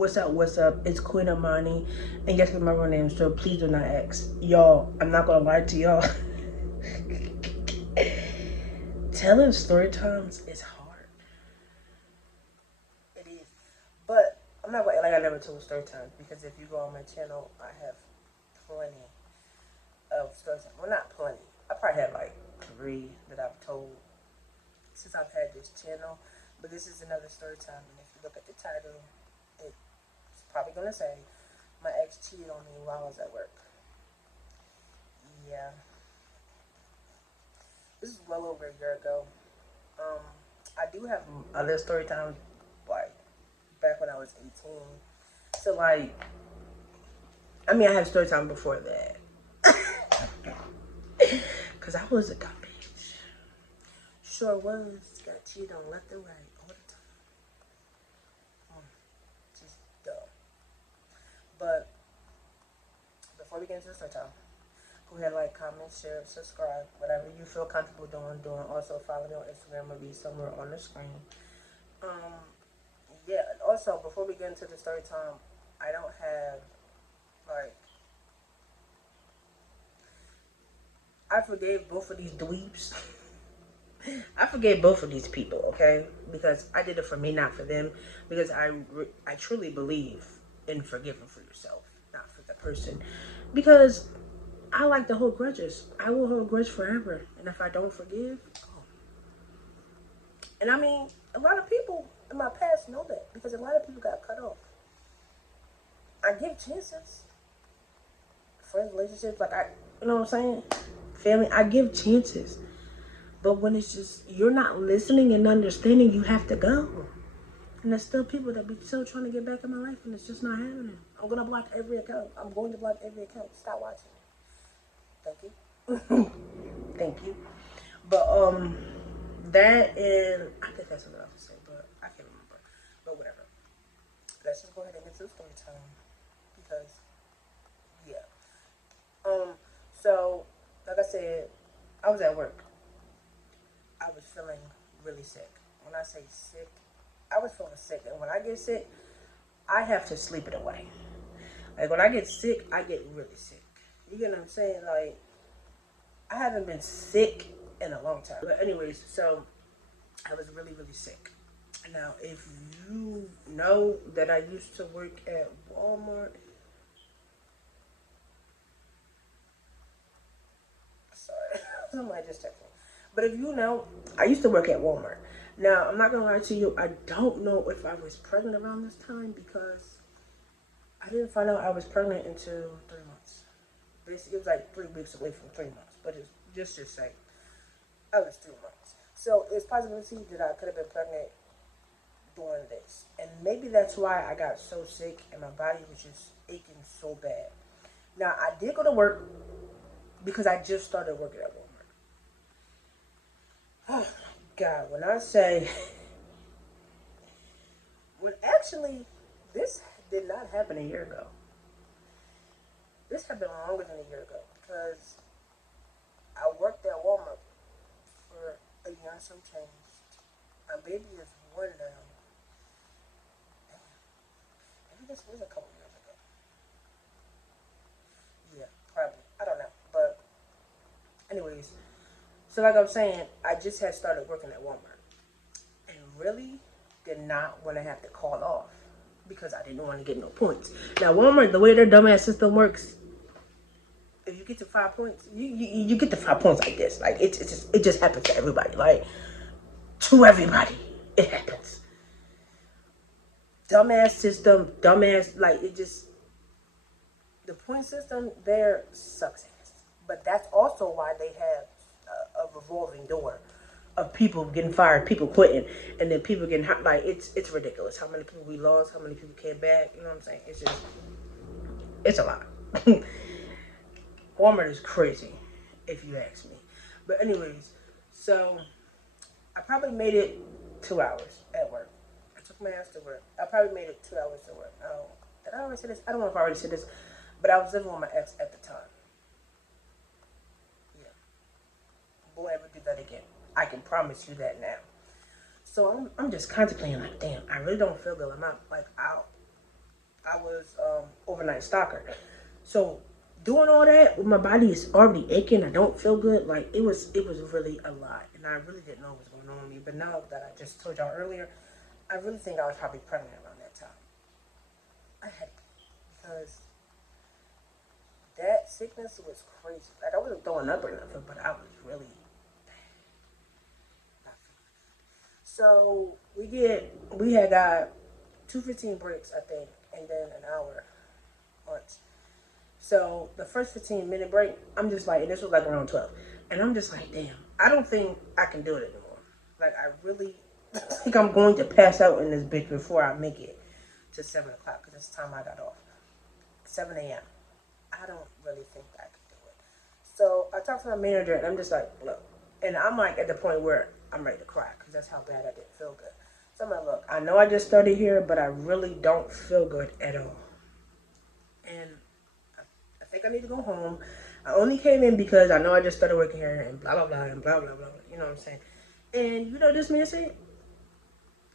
what's up, what's up? It's Queen Amani, and guess what my real name is, so please do not ask. Y'all, I'm not gonna lie to y'all. Telling story times is hard. It is. But I'm not gonna act like I never told story times, because if you go on my channel, I have plenty of story times. Well, not plenty. I probably have like 3 that I've told since I've had this channel. But this is another story time, and if you look at the title, it's probably gonna say my ex cheated on me while I was at work. Yeah, this is well over a year ago. I do have other story times, like back when I was 18. So like, I mean, I have story time before that, cause I was a dumb bitch. Sure was. Got cheated on left and right all the time. Just dumb. But before we get into the story time, go ahead, like, comment, share, subscribe, whatever you feel comfortable doing. Also follow me on Instagram. It'll be somewhere on the screen. Yeah, and also before we get into the story time, I don't have like, I forgave both of these dweebs. I forgave both of these people, okay? Because I did it for me, not for them. Because I truly believe in forgiving for yourself, not for the person. Because I like to hold grudges. I will hold grudge forever. And if I don't forgive, oh. And I mean, a lot of people in my past know that, because a lot of people got cut off. I give chances. Friends, relationships, like, you know what I'm saying? Family, I give chances. But when it's just, you're not listening and understanding, you have to go. And there's still people that be still trying to get back in my life, and it's just not happening. I'm going to block every account. I'm going to block every account. Stop watching. Thank you. Thank you. But, that and, I think that's something else to say, but I can't remember. But whatever. Let's just go ahead and get to the story time. Because, yeah. So, like I said, I was at work. I was feeling really sick. When I say sick, I was feeling sick. And when I get sick, I have to sleep it away. Like, when I get sick, I get really sick. You get what I'm saying? Like, I haven't been sick in a long time. But anyways, so I was really, really sick. Now, if you know that I used to work at Walmart. Sorry, somebody just texted me. But if you know, I used to work at Walmart. Now, I'm not going to lie to you. I don't know if I was pregnant around this time, because I didn't find out I was pregnant until 3 months. Basically, it was like 3 weeks away from 3 months. But it's just say I was 3 months. So it's possibility that I could have been pregnant during this. And maybe that's why I got so sick and my body was just aching so bad. Now, I did go to work because I just started working at Walmart. Oh, God, when I say, when actually, this did not happen a year ago. This happened longer than a year ago, because I worked at Walmart for a year and some change. My baby is 1 now. Maybe this was a couple years ago. Yeah, probably. I don't know. But anyways, so like I was saying, I just had started working at Walmart. And really did not want to have to call off, because I didn't want to get no points. Now, Walmart, the way their dumbass system works, if you get to 5 points, you get to 5 points like this. Like, it just happens to everybody. Like, to everybody, it happens. Dumbass system, dumbass, like, it just, the point system there sucks ass. But that's also why they have a revolving door of people getting fired, people quitting, and then people getting hot. Like, it's ridiculous how many people we lost, how many people came back. You know what I'm saying? It's a lot. Walmart is crazy, if you ask me. But anyways, so I probably made it 2 hours at work. I took my ass to work. I probably made it 2 hours to work. Now, did I already say this? I don't know if I already said this, but I was living with my ex at the time. Yeah. Won't ever do that again. I can promise you that now. So I'm just contemplating, like, damn, I really don't feel good. I'm not, like, out. was overnight stalker. So doing all that when my body is already aching, I don't feel good. Like it was really a lot, and I really didn't know what was going on with me. But now that I just told y'all earlier, I really think I was probably pregnant around that time. I had because that sickness was crazy. Like I wasn't throwing up or nothing, but I was really not feeling good. So we had got 2:15 breaks, I think, and then an hour lunch. So the first 15-minute break, I'm just like, and this was like around 12, and I'm just like, damn, I don't think I can do it anymore. Like I really think I'm going to pass out in this bitch before I make it to 7 o'clock because that's the time I got off. 7 a.m. I don't really think I can do it. So I talked to my manager and I'm just like, look, and I'm like at the point where I'm ready to cry because that's how bad I didn't feel good. So I'm like, look, I know I just started here, but I really don't feel good at all. And I think I need to go home. I only came in because I know I just started working here and blah, blah, blah, and blah, blah, blah. You know what I'm saying? And you know this man said,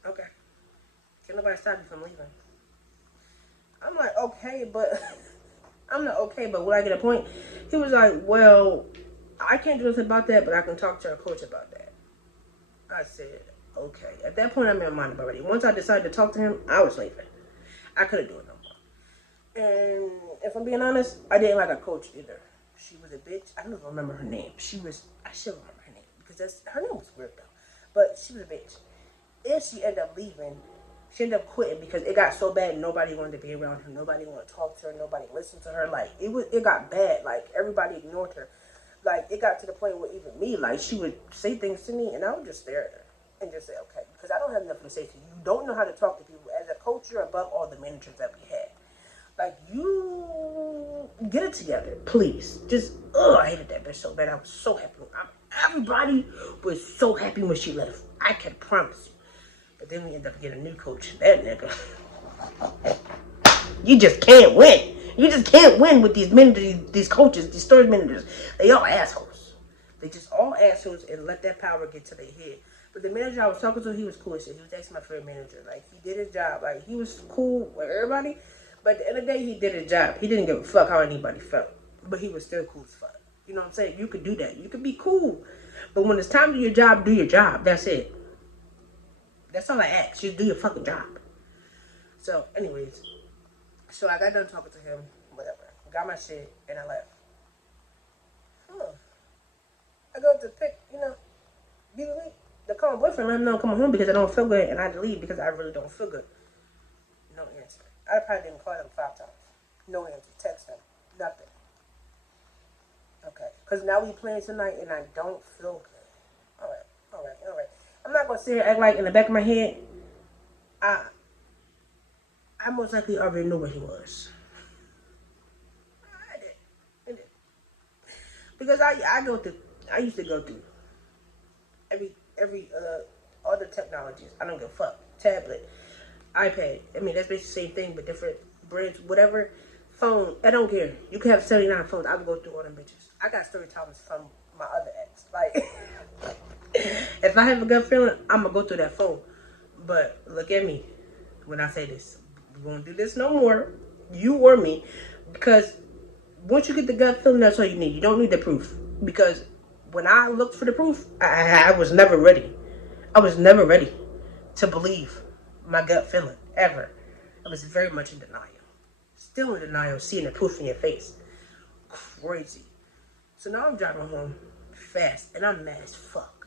okay, can't nobody stop you from leaving. I'm like, okay, but I'm not okay, but will I get a point? He was like, well, I can't do anything about that, but I can talk to our coach about that. I said, okay. At that point, I'm in my mind already. Once I decided to talk to him, I was leaving. I couldn't do it no more. And if I'm being honest, I didn't like our coach either. She was a bitch. I don't even remember her name. I should remember her name because her name was weird though. But she was a bitch. And she ended up leaving. She ended up quitting because it got so bad. Nobody wanted to be around her. Nobody wanted to talk to her. Nobody listened to her. Like it got bad. Like everybody ignored her. Like it got to the point where even me, like she would say things to me, and I would just stare at her and just say, okay, because I don't have nothing to say to you. You don't know how to talk to people. As a coach, you're above all the managers that we had. Like you get it together, please. Just I hated that bitch so bad. I was so happy. Everybody was so happy when she left. I can promise you. But then we end up getting a new coach. That nigga. You just can't win. You just can't win with these managers, these coaches, these storage managers. They all assholes. They just all assholes and let that power get to their head. But the manager I was talking to, he was cool as shit. He was actually my favorite manager. Like, he did his job. Like, he was cool with everybody. But at the end of the day, he did his job. He didn't give a fuck how anybody felt. But he was still cool as fuck. You know what I'm saying? You could do that. You could be cool. But when it's time to do your job, do your job. That's it. That's all I ask. Just do your fucking job. So, anyways. So, I got done talking to him. Whatever. Got my shit. And I left. I go to pick, be with me. To call my boyfriend, let him know I'm coming home because I don't feel good. And I had to leave because I really don't feel good. No answer. I probably didn't call him 5 times. No answer. Text him. Nothing. Okay. Because now we playing tonight and I don't feel good. Alright. I'm not going to sit here and act like in the back of my head, I most likely already knew what he was. I did. Because I used to go through every all the technologies. I don't give a fuck. Tablet, iPad. I mean, that's basically the same thing, but different brands, whatever. Phone, I don't care. You can have 79 phones. I would go through all them bitches. I got STORYTImes from my other ex. Like, if I have a gut feeling, I'm going to go through that phone. But look at me when I say this. We won't do this no more. You or me. Because once you get the gut feeling, that's all you need. You don't need the proof. Because when I looked for the proof, I was never ready. I was never ready to believe my gut feeling, ever. I was very much in denial. Still in denial, seeing the proof in your face. Crazy. So now I'm driving home fast, and I'm mad as fuck.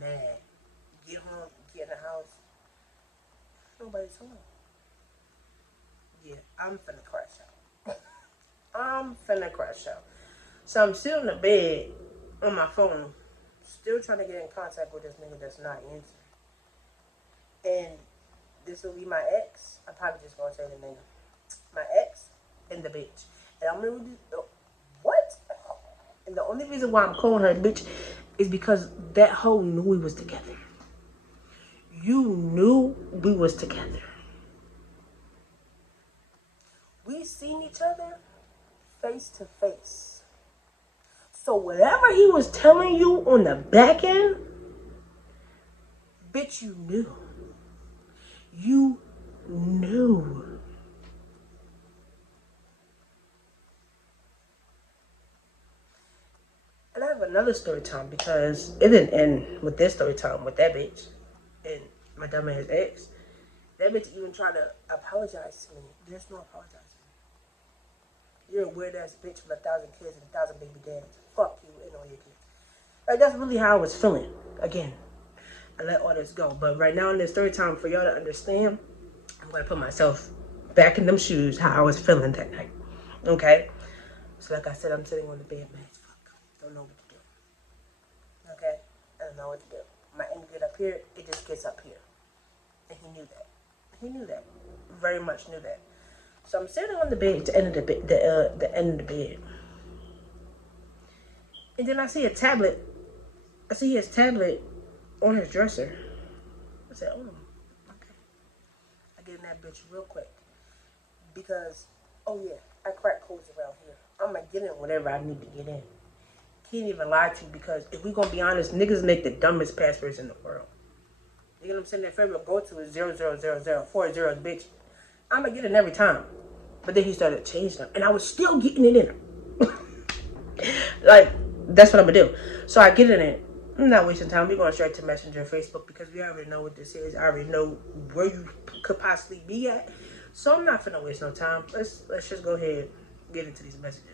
Mad. Get home, get in the house. Nobody's home. Yeah, I'm finna crash out. So I'm still in the bed on my phone, still trying to get in contact with this nigga that's not answering. And this will be my ex. I'm probably just gonna say the name. My ex and the bitch. And I'm gonna do what? And the only reason why I'm calling her a bitch is because that hoe knew we was together. You knew we was together. We seen each other face to face. So whatever he was telling you on the back end, bitch, you knew. You knew. another story time because it didn't end with this story time with that bitch and my dumb ass ex. That bitch even tried to apologize to me. There's no apologizing. You're a weird ass bitch with 1,000 kids and 1,000 baby dads. Fuck you and all your kids. Like, that's really how I was feeling. Again, I let all this go. But right now in this story time, for y'all to understand, I'm going to put myself back in them shoes, how I was feeling that night. Okay? So like I said, I'm sitting on the bed, man. Fuck. Don't know what to do. Okay? I don't know what to do. My end get up here, it just gets up here. And he knew that. He knew that. Very much knew that. So I'm sitting on the bed at the end of the bed, the end of the bed. And then I see a tablet. I see his tablet on his dresser. I said, oh, okay. I get in that bitch real quick. Because, oh yeah, I crack codes around here. I'm going to get in whatever I need to get in. Can't even lie to you because if we going to be honest, niggas make the dumbest passwords in the world. You know what I'm saying? That favorite go-to is 000040, bitch. I'm going to get in every time. But then he started changing them. And I was still getting it in. Like, that's what I'm going to do. So I get in it. I'm not wasting time. We're going straight to Messenger, Facebook, because we already know what this is. I already know where you could possibly be at. So I'm not finna waste no time. Let's just go ahead and get into these messages.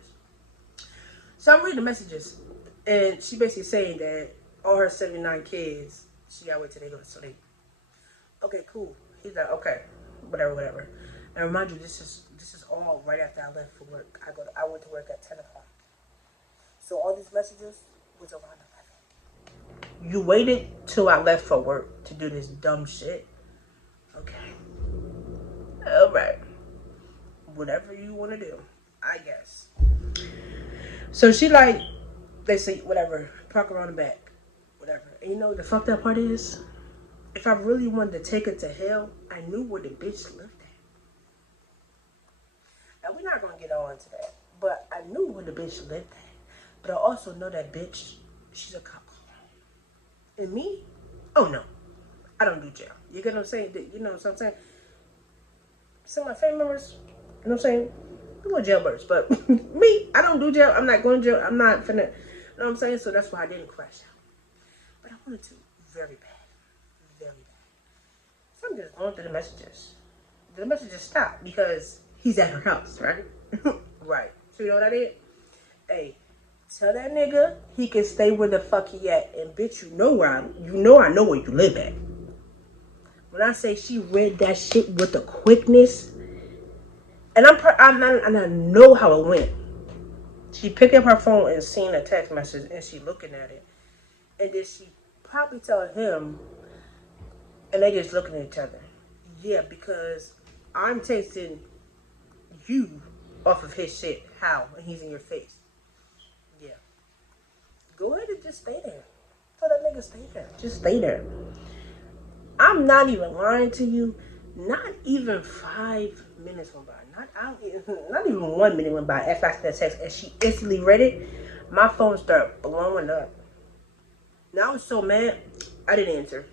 So I'm reading the messages. And she basically saying that all her 79 kids, she gotta wait till they go to sleep. Okay, cool. He's like, okay, whatever. And remind you, this is all right after I left for work. I went to work at 10 o'clock. So all these messages was around 11. You waited till I left for work to do this dumb shit? Okay. Alright. Whatever you want to do, I guess. So she like, they say, whatever, park around the back. Whatever. And you know what the fucked up part is? If I really wanted to take her to hell, I knew where the bitch lived at. Now, we're not going to get on to that. But I knew where the bitch lived at. But I also know that bitch, she's a cop. And me? Oh, no. I don't do jail. You get what I'm saying? You know what I'm saying? Some of my family members, you know what I'm saying? They were jailbirds. But me, I don't do jail. I'm not going to jail. I'm not finna, you know what I'm saying? So that's why I didn't crash out. But I wanted to very bad. Very bad. So I'm just going through the messages. The messages stopped because he's at her house, right? Right. So you know what I did? Hey, tell that nigga he can stay where the fuck he at. And bitch, you know I know where you live at. When I say she read that shit with the quickness, and I know how it went. She picked up her phone and seen a text message, and she looking at it, and then she probably tell him, and they just looking at each other. Yeah, because I'm texting you off of his shit. How? And he's in your face. Yeah. Go ahead and just stay there. Tell that nigga stay there. Just stay there. I'm not even lying to you. Not even 5 minutes went by. Not even 1 minute went by after I sent that text and she instantly read it. My phone started blowing up. Now I was so mad, I didn't answer.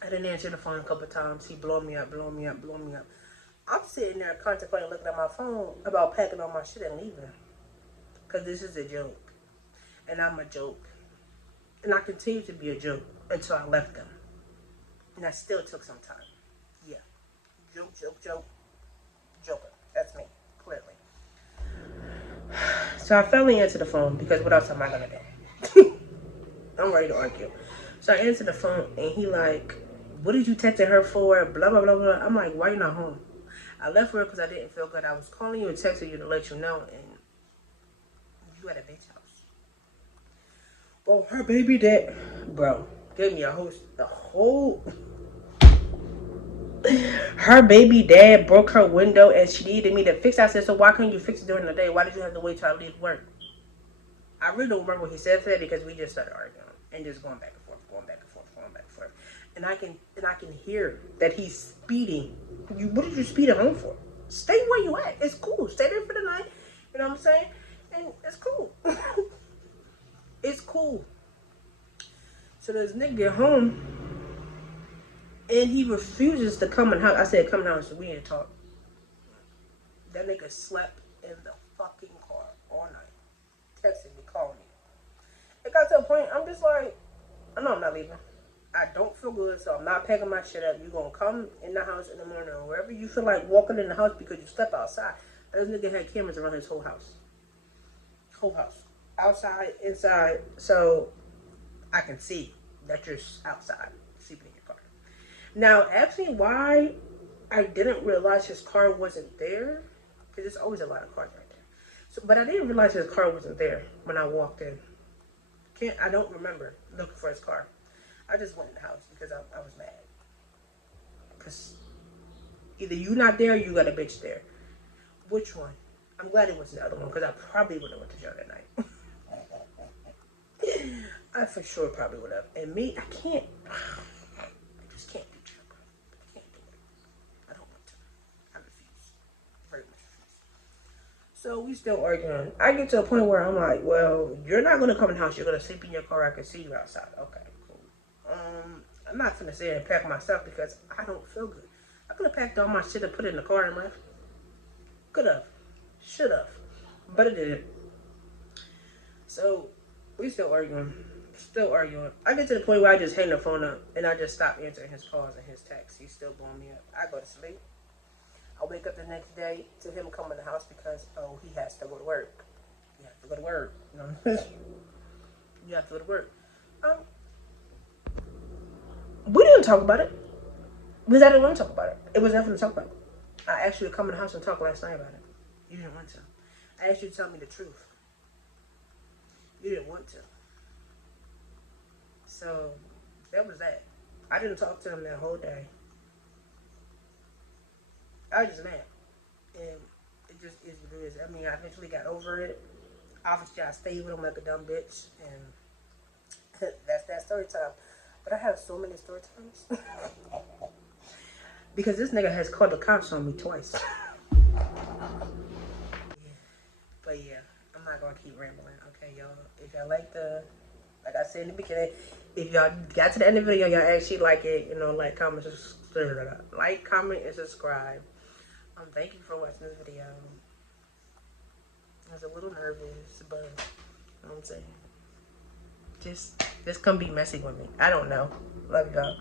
I didn't answer the phone a couple of times. He blowing me up. I'm sitting there contemplating looking at my phone about packing all my shit and leaving. Because this is a joke. And I'm a joke. And I continued to be a joke until I left them. And that still took some time. Yeah. Joker. That's me, clearly. So I finally answered the phone because what else am I going to do? I'm ready to argue. So I answered the phone and he like, what did you texting her for? Blah, blah, blah, blah. I'm like, why you not home? I left work because I didn't feel good. I was calling you and texting you to let you know. And you at a bitch house. Well, her baby dad, bro, gave me a whole... Her baby dad broke her window and she needed me to fix it. I said, so why couldn't you fix it during the day? Why did you have to wait till I leave work? I really don't remember what he said today because we just started arguing and just going back and forth. And I can hear that he's speeding. What did you speed at home for? Stay where you at. It's cool. Stay there for the night. You know what I'm saying? And it's cool. It's cool. So this nigga get home and he refuses to come in the house. I said, come in the house so we ain't talk. That nigga slept in the fucking car all night. Texting me, calling me. It got to a point, I'm just like, I know I'm not leaving. I don't feel good, so I'm not packing my shit up. You're going to come in the house in the morning or wherever you feel like walking in the house because you slept outside. This nigga had cameras around his whole house. Whole house. Outside, inside. So I can see that you're outside sleeping in your car. Now, ask me why I didn't realize his car wasn't there. Because there's always a lot of cars right there. So, but I didn't realize his car wasn't there when I walked in. I don't remember looking for his car. I just went in the house because I was mad. Because either you not there or you got a bitch there. Which one? I'm glad it wasn't the other one because I probably would have went to jail that night. I for sure probably would have. And me, I can't. I just can't do jail, bro. I can't do it. I don't want to. I refuse. Very much refuse. So we still arguing. I get to a point where I'm like, well, you're not going to come in the house. You're going to sleep in your car. I can see you outside. Okay, cool. I'm not going to sit here and pack myself because I don't feel good. I could have packed all my shit and put it in the car and left. Could have. Should have. But it didn't. So we still arguing. Still arguing. I get to the point where I just hang the phone up and I just stop answering his calls and his texts. He's still blowing me up. I go to sleep. I wake up the next day to him coming to the house because, oh, he has to go to work. You have to go to work. You know? You have to go to work. We didn't talk about it. Because I didn't want to talk about it. It was nothing to talk about. I asked you to come in the house and talk last night about it. You didn't want to. I asked you to tell me the truth. You didn't want to. So, that was that. I didn't talk to him that whole day. I was just mad. And it just is what it is. I mean, I eventually got over it. Obviously, I stayed with him like a dumb bitch. And that's that story time. But I have so many story times. Because this nigga has called the cops on me twice. But yeah, I'm not gonna keep rambling, okay, y'all. If y'all like like I said in the beginning, if y'all got to the end of the video, y'all actually like it, you know, like, comment, and subscribe. Thank you for watching this video. I was a little nervous, but you know what I'm saying. Just come be messy with me. I don't know. Love y'all.